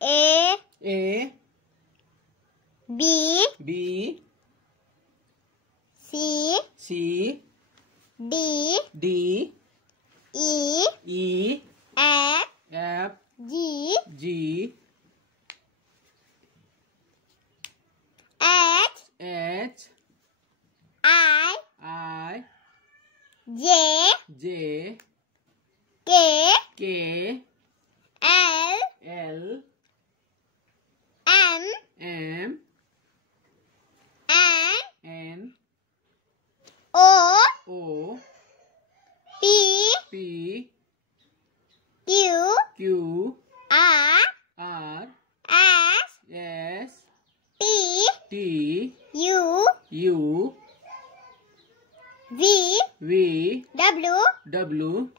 A B B C C D D E E F F G G H H I I J J K K L L M M N N O O P P Q Q R R S S T T U U V V W W